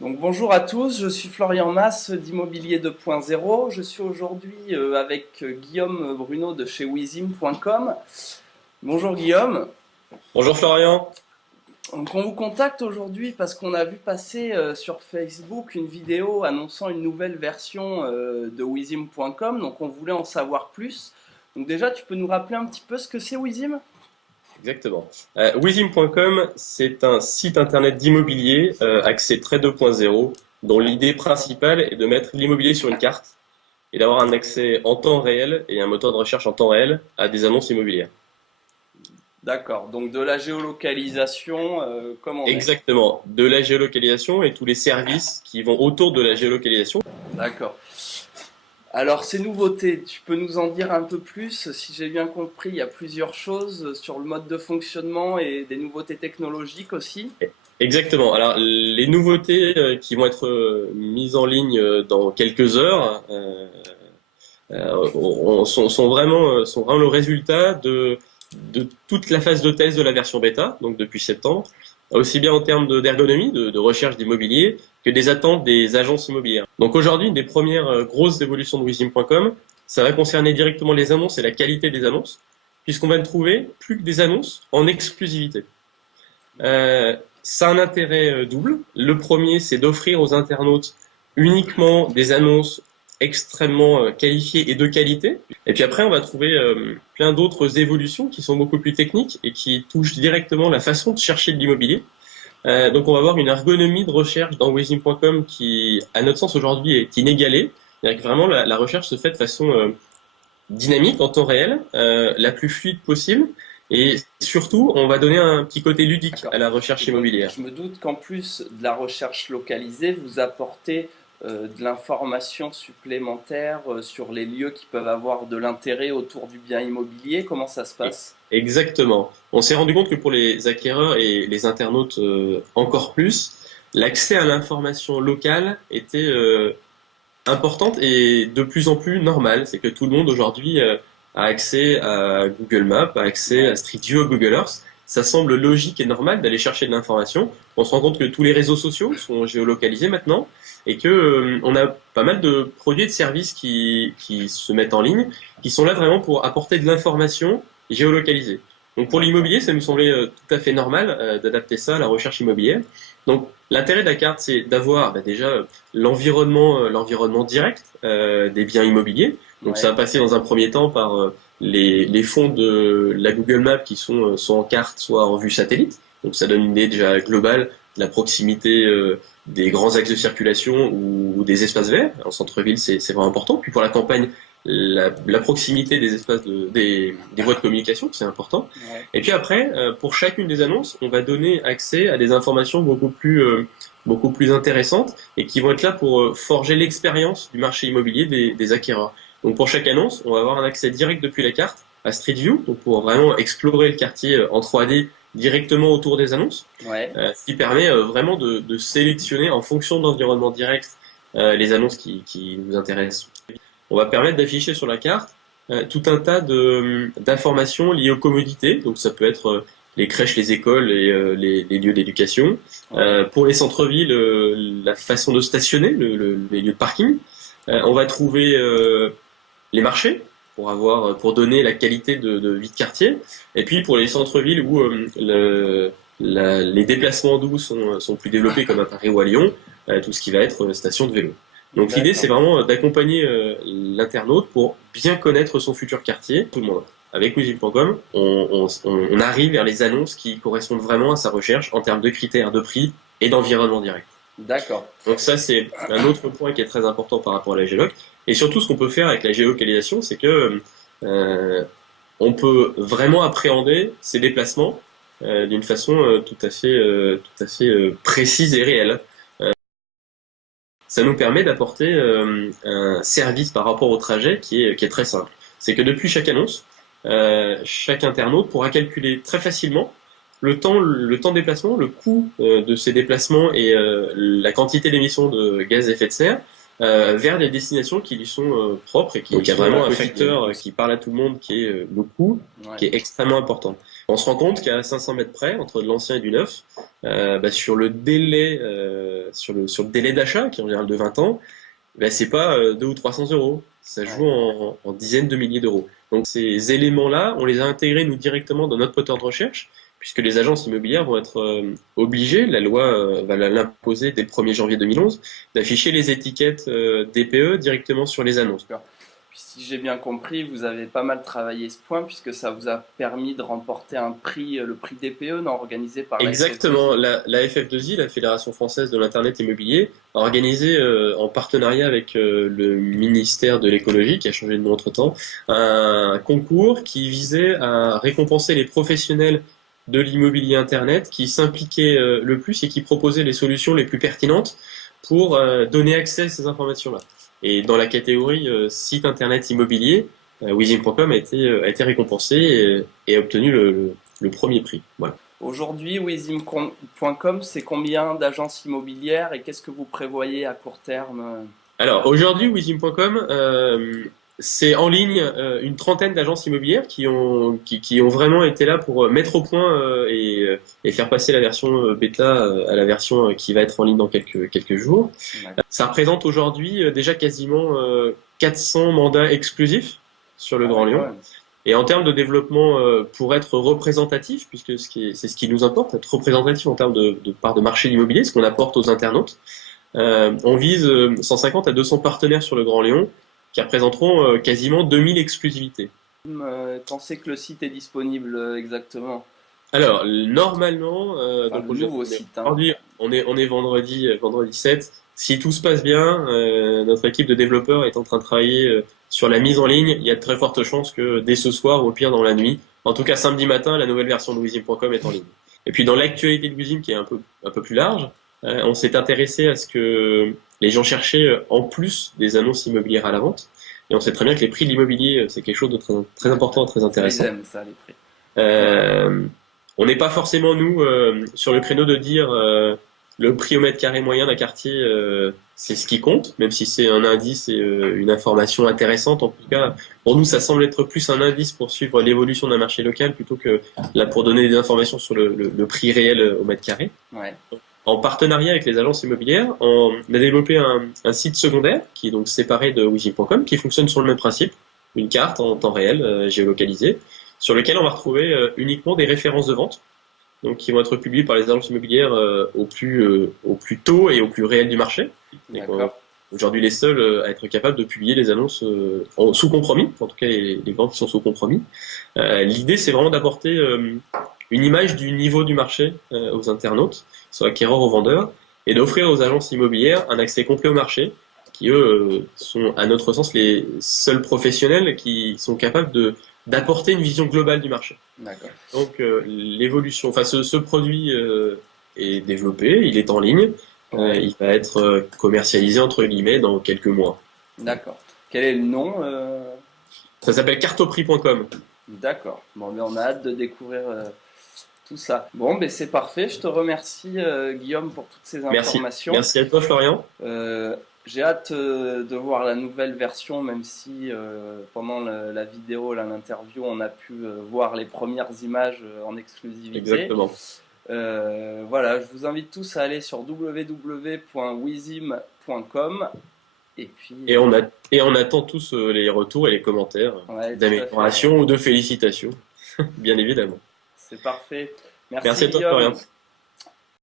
Donc bonjour à tous, je suis Florian Mass d'Immobilier 2.0. Je suis aujourd'hui avec Guillaume Bruno de chez Wizim.com. Bonjour Guillaume. Bonjour Florian. Donc on vous contacte aujourd'hui parce qu'on a vu passer sur Facebook une vidéo annonçant une nouvelle version de Wizim.com. Donc on voulait en savoir plus. Donc déjà, tu peux nous rappeler un petit peu ce que c'est Wizim? Exactement. Wizim.com, c'est un site internet d'immobilier axé très 2.0, dont l'idée principale est de mettre l'immobilier sur une carte et d'avoir un accès en temps réel et un moteur de recherche en temps réel à des annonces immobilières. D'accord, donc de la géolocalisation comme on est. Exactement. De la géolocalisation et tous les services qui vont autour de la géolocalisation. D'accord. Alors, ces nouveautés, tu peux nous en dire un peu plus? Si j'ai bien compris, il y a plusieurs choses sur le mode de fonctionnement et des nouveautés technologiques aussi. Exactement. Alors, les nouveautés qui vont être mises en ligne dans quelques heures sont vraiment le résultat de toute la phase de test de la version bêta, donc depuis septembre, aussi bien en termes d'ergonomie, de recherche d'immobilier, que des attentes des agences immobilières. Donc aujourd'hui, une des premières grosses évolutions de Wizim.com, ça va concerner directement les annonces et la qualité des annonces, puisqu'on va ne trouver plus que des annonces en exclusivité. Ça a un intérêt double. Le premier, c'est d'offrir aux internautes uniquement des annonces extrêmement qualifiées et de qualité. Et puis après, on va trouver plein d'autres évolutions qui sont beaucoup plus techniques et qui touchent directement la façon de chercher de l'immobilier. Donc on va avoir une ergonomie de recherche dans Wizim.com qui, à notre sens aujourd'hui, est inégalée. C'est-à-dire que vraiment la recherche se fait de façon dynamique, en temps réel, la plus fluide possible. Et surtout, on va donner un petit côté ludique D'accord. à la recherche Et donc, immobilière. je me doute qu'en plus de la recherche localisée, vous apportez de l'information supplémentaire sur les lieux qui peuvent avoir de l'intérêt autour du bien immobilier. Comment ça se passe? Exactement. On s'est rendu compte que pour les acquéreurs et les internautes encore plus, l'accès à l'information locale était importante et de plus en plus normale. C'est que tout le monde aujourd'hui a accès à Google Maps, a accès à Ouais. Street View, à Google Earth. Ça semble logique et normal d'aller chercher de l'information. On se rend compte que tous les réseaux sociaux sont géolocalisés maintenant et que on a pas mal de produits et de services qui se mettent en ligne, qui sont là vraiment pour apporter de l'information géolocalisée. Donc pour D'accord. l'immobilier, ça nous semblait tout à fait normal d'adapter ça à la recherche immobilière. Donc l'intérêt de la carte, c'est d'avoir déjà l'environnement direct des biens immobiliers. Donc ça Ouais. va passer dans un premier temps par les fonds de la Google Maps qui sont soit en carte, soit en vue satellite. Donc ça donne une idée déjà globale de la proximité des grands axes de circulation ou des espaces verts. En centre-ville, c'est vraiment important. Puis pour la campagne, la proximité des espaces des voies de communication, c'est important. Ouais. Et puis après, pour chacune des annonces, on va donner accès à des informations beaucoup plus intéressantes et qui vont être là pour forger l'expérience du marché immobilier des acquéreurs. Donc pour chaque annonce, on va avoir un accès direct depuis la carte à Street View, donc pour vraiment explorer le quartier en 3D directement autour des annonces, Ouais. ce qui permet vraiment de sélectionner en fonction de l'environnement direct les annonces qui nous intéressent. On va permettre d'afficher sur la carte tout un tas d'informations liées aux commodités, donc ça peut être les crèches, les écoles et les lieux d'éducation. Ouais. Pour les centres-villes, la façon de stationner, les lieux de parking. On va trouver les marchés pour donner la qualité de vie de quartier. Et puis pour les centres-villes où les déplacements doux sont plus développés comme à Paris ou à Lyon, tout ce qui va être station de vélo. Donc l'idée c'est D'accord. vraiment d'accompagner l'internaute pour bien connaître son futur quartier, tout le monde. Avec Music.com, on arrive vers les annonces qui correspondent vraiment à sa recherche en termes de critères, de prix et d'environnement direct. D'accord. Donc ça, c'est un autre point qui est très important par rapport à la géoloc. Et surtout, ce qu'on peut faire avec la géolocalisation, c'est que on peut vraiment appréhender ces déplacements d'une façon tout à fait précise et réelle. Ça nous permet d'apporter un service par rapport au trajet qui est très simple. C'est que depuis chaque annonce, chaque internaute pourra calculer très facilement le temps de déplacement, le coût de ces déplacements et la quantité d'émissions de gaz à effet de serre vers des destinations qui lui sont propres et qui, donc il y a vraiment un facteur qui parle à tout le monde qui est le coût, qui Ouais. est extrêmement important. On se rend compte qu'à 500 mètres près, entre de l'ancien et du neuf, sur le délai sur le délai d'achat, qui est en général de 20 ans, ben, c'est pas 200 ou 300 euros. Ça joue en dizaines de milliers d'euros. Donc ces éléments-là, on les a intégrés nous directement dans notre moteur de recherche, puisque les agences immobilières vont être obligées, la loi va l'imposer dès le 1er janvier 2011, d'afficher les étiquettes DPE directement sur les annonces. Puis si j'ai bien compris, vous avez pas mal travaillé ce point, puisque ça vous a permis de remporter un prix, le prix DPE, non, organisé par la Exactement, FF2I. la FF2I, la Fédération française de l'Internet immobilier, a organisé en partenariat avec le ministère de l'écologie, qui a changé de nom entre-temps, un concours qui visait à récompenser les professionnels de l'immobilier Internet qui s'impliquaient le plus et qui proposaient les solutions les plus pertinentes pour donner accès à ces informations-là. Et dans la catégorie site Internet immobilier, Wizim.com a été récompensé et a obtenu le premier prix. Voilà. Aujourd'hui, Wizim.com, c'est combien d'agences immobilières et qu'est-ce que vous prévoyez à court terme? Alors aujourd'hui, Wizim.com, c'est en ligne une trentaine d'agences immobilières qui ont vraiment été là pour mettre au point et faire passer la version bêta à la version qui va être en ligne dans quelques jours. Ça représente aujourd'hui déjà quasiment 400 mandats exclusifs sur le Grand Lyon. Ouais. Et en termes de développement, pour être représentatif, puisque c'est ce qui nous importe, être représentatif en termes de part de marché de l'immobilier, ce qu'on apporte aux internautes, on vise 150 à 200 partenaires sur le Grand Lyon qui représenteront quasiment 2000 exclusivités. Pensez que le site est disponible exactement? Alors, normalement, donc le nouveau site. Aujourd'hui, on est vendredi 7. Si tout se passe bien, notre équipe de développeurs est en train de travailler sur la mise en ligne. Il y a de très fortes chances que dès ce soir, ou au pire dans la nuit, en tout cas samedi matin, la nouvelle version de Wizim.com est en ligne. Et puis dans l'actualité de Wizim, qui est un peu plus large, on s'est intéressé à ce que les gens cherchaient en plus des annonces immobilières à la vente. Et on sait très bien que les prix de l'immobilier, c'est quelque chose de très, très important, très intéressant. J'aime ça, les prix. On n'est pas forcément, nous, sur le créneau de dire le prix au mètre carré moyen d'un quartier, c'est ce qui compte, même si c'est un indice et une information intéressante. En tout cas, pour nous, ça semble être plus un indice pour suivre l'évolution d'un marché local plutôt que là pour donner des informations sur le prix réel au mètre carré. Ouais. En partenariat avec les agences immobilières, on a développé un site secondaire qui est donc séparé de Wizim.com, qui fonctionne sur le même principe, une carte en temps réel géolocalisée, sur lequel on va retrouver uniquement des références de vente, donc qui vont être publiées par les agences immobilières au plus tôt et au plus réel du marché. Aujourd'hui les seuls à être capables de publier les annonces sous compromis, en tout cas les ventes qui sont sous compromis. L'idée c'est vraiment d'apporter une image du niveau du marché aux internautes, soit acquéreurs ou vendeurs, et d'offrir aux agences immobilières un accès complet au marché, qui eux sont à notre sens les seuls professionnels qui sont capables d'apporter une vision globale du marché. D'accord. Donc l'évolution, enfin ce produit est développé, il est en ligne, il va être commercialisé entre guillemets dans quelques mois. D'accord. Quel est le nom Ça s'appelle cartoprix.com. D'accord. Bon, mais on a hâte de découvrir tout ça. Bon, ben c'est parfait. Je te remercie Guillaume pour toutes ces informations. Merci à toi Florian. J'ai hâte de voir la nouvelle version, même si pendant la vidéo, l'interview, on a pu voir les premières images en exclusivité. Exactement. Voilà, je vous invite tous à aller sur www.wizim.com et on attend tous les retours et les commentaires d'amélioration ou de félicitations, bien évidemment. C'est parfait. Merci à toi, Florian.